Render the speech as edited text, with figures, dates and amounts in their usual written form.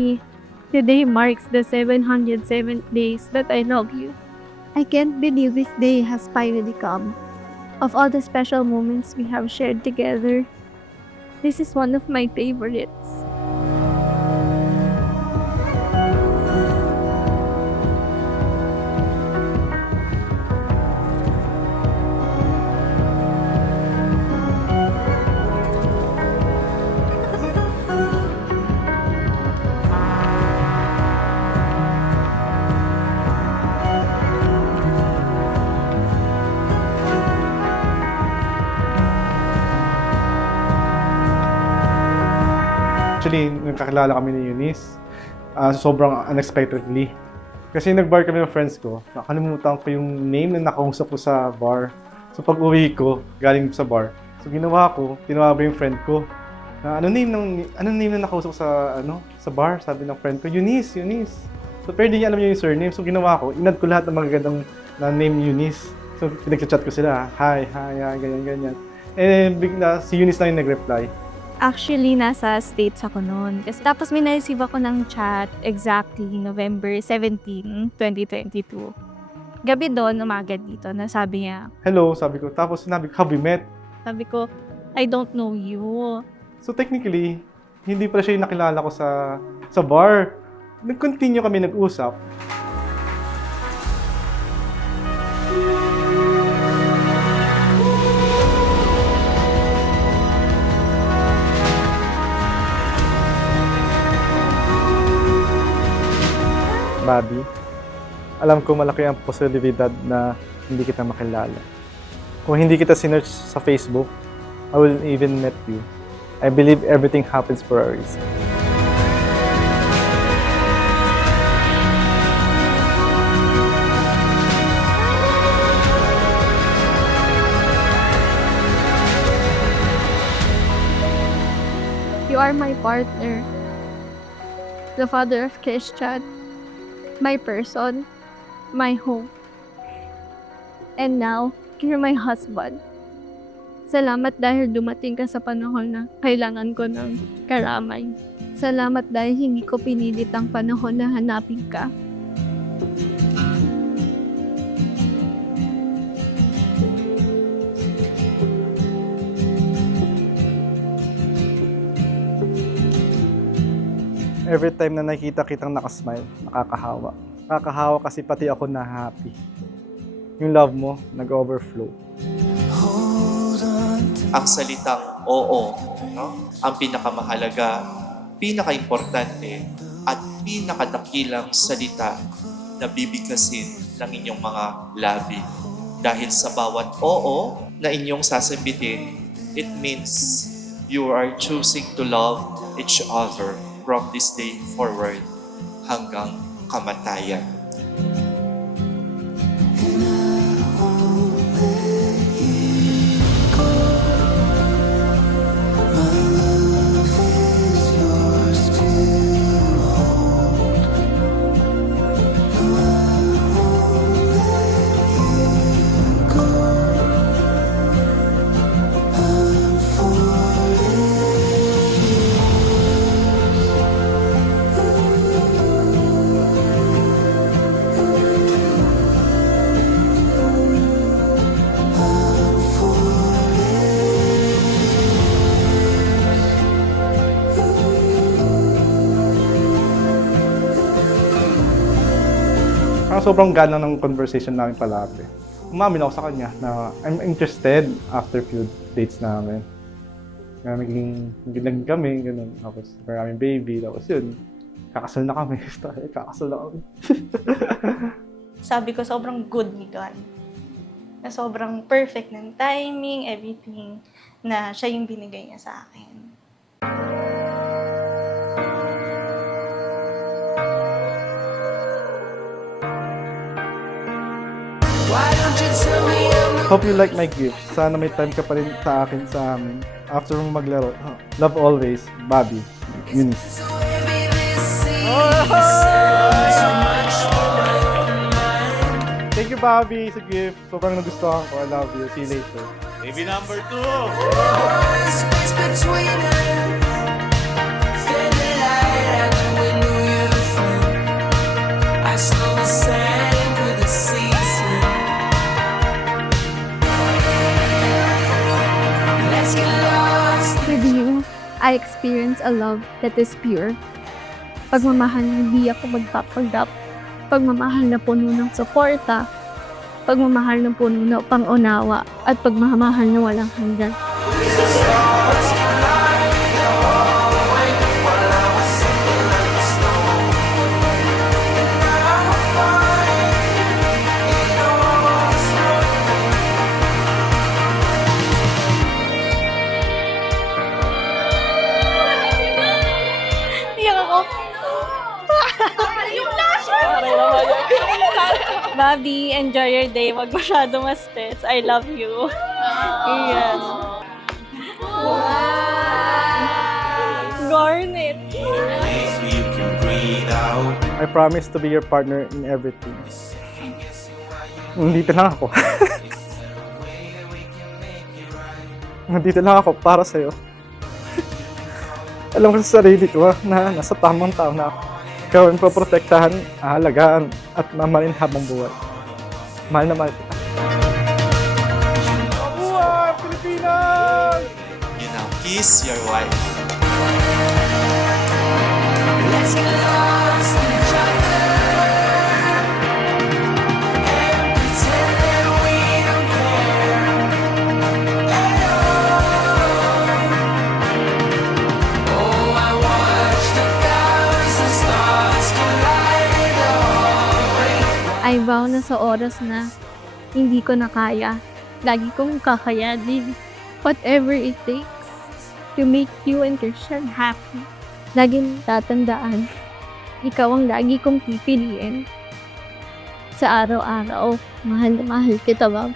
Mommy, today marks the 707th days that I love you. I can't believe this day has finally come. Of all the special moments we have shared together, this is one of my favorites. Actually, nagkakilala kami ni Eunice, sobrang unexpectedly. Kasi nag-bar kami ng friends ko, nakalimutan ko yung name na nakausap ko sa bar. So pag-uwi ko, galing sa bar, so ginawa ko, tinawag yung friend ko. Anong name na nakausap ko sa bar? Sabi ng friend ko, Eunice. So pero hindi niya alam yung surname, so ginawa ko, inad ko lahat ng magagandang na name Eunice. So pinag-chat ko sila, hi, ganyan. And bigla, si Eunice lang yung nag-reply. Actually, nasa States ako noon. Kasi tapos may na-receive ako ng chat exactly November 17, 2022. Gabi doon, umaga dito, na sabi niya, Hello, sabi ko. Tapos sinabi ko, have we met? sabi ko, I don't know you. So technically, hindi pala siya yung nakilala ko sa bar. Nag-continue kami nag-usap. Bobby, alam ko malaki ang posibilidad na hindi kita makilala. Kung hindi kita sinearch sa Facebook, I wouldn't even met you. I believe everything happens for a reason. You are my partner, the father of Christian, my person, my home. And now, you're my husband. Salamat dahil dumating ka sa panahon na kailangan ko ng karamay. Salamat dahil hindi ko pinilit ang panahon na hanapin ka. Every time na nakikita kitang nakasmile, nakakahawa. Nakakahawa kasi pati ako na happy. Yung love mo, nag-overflow. Ang salitang oo, no? Ang pinakamahalaga, pinaka-importante, at pinakadakilang salita na bibigkasin ng inyong mga labi. Dahil sa bawat oo na inyong sasambitin, it means you are choosing to love each other from this day forward hanggang kamatayan. Sobrang gana ng conversation namin palagi. Umamin ako sa kanya na I'm interested after few dates namin. Na naging kami, ganun. Tapos maraming baby, tapos yun. Kakasal na kami. Sabi ko, sobrang good ni God. Na sobrang perfect ng timing, everything, na siya yung binigay niya sa akin. Hope you like my gift. Sana may time ka pa rin sa akin sa amin. After mo maglaro. Love always, Bobby. Eunice. Thank you, Bobby, sa gift. Sobrang nagustuhan ko. I love you. See you later. Baby number 2! Space between us, feel the light after we knew I experience a love that is pure. Pagmamahal na hindi ako magpapanggap. Pagmamahal na puno ng suporta. Pagmamahal na puno ng pangunawa. At pagmamahal na walang hanggan. Iyak ako. Bobby, enjoy your day. Wag masyado ma-stress. I love you. Yes. Garnet. I promise to be your partner in everything. Nandito lang ako. Nandito lang ako para sa'yo. Alam ko sa sarili ko na nasa tamang tao na ako. Ikaw ang poprotektahan, aalagaan, at mamahalin habang buhay. Mahal na mahal kita. Mabuhay, Pilipinas! You now kiss your wife. I vow na sa oras na hindi ko na kaya, lagi kong kakayanin. Whatever it takes to make you and Christian happy. Laging tatandaan, ikaw ang lagi kong pipiliin. Sa araw-araw, mahal na mahal kita, Bob.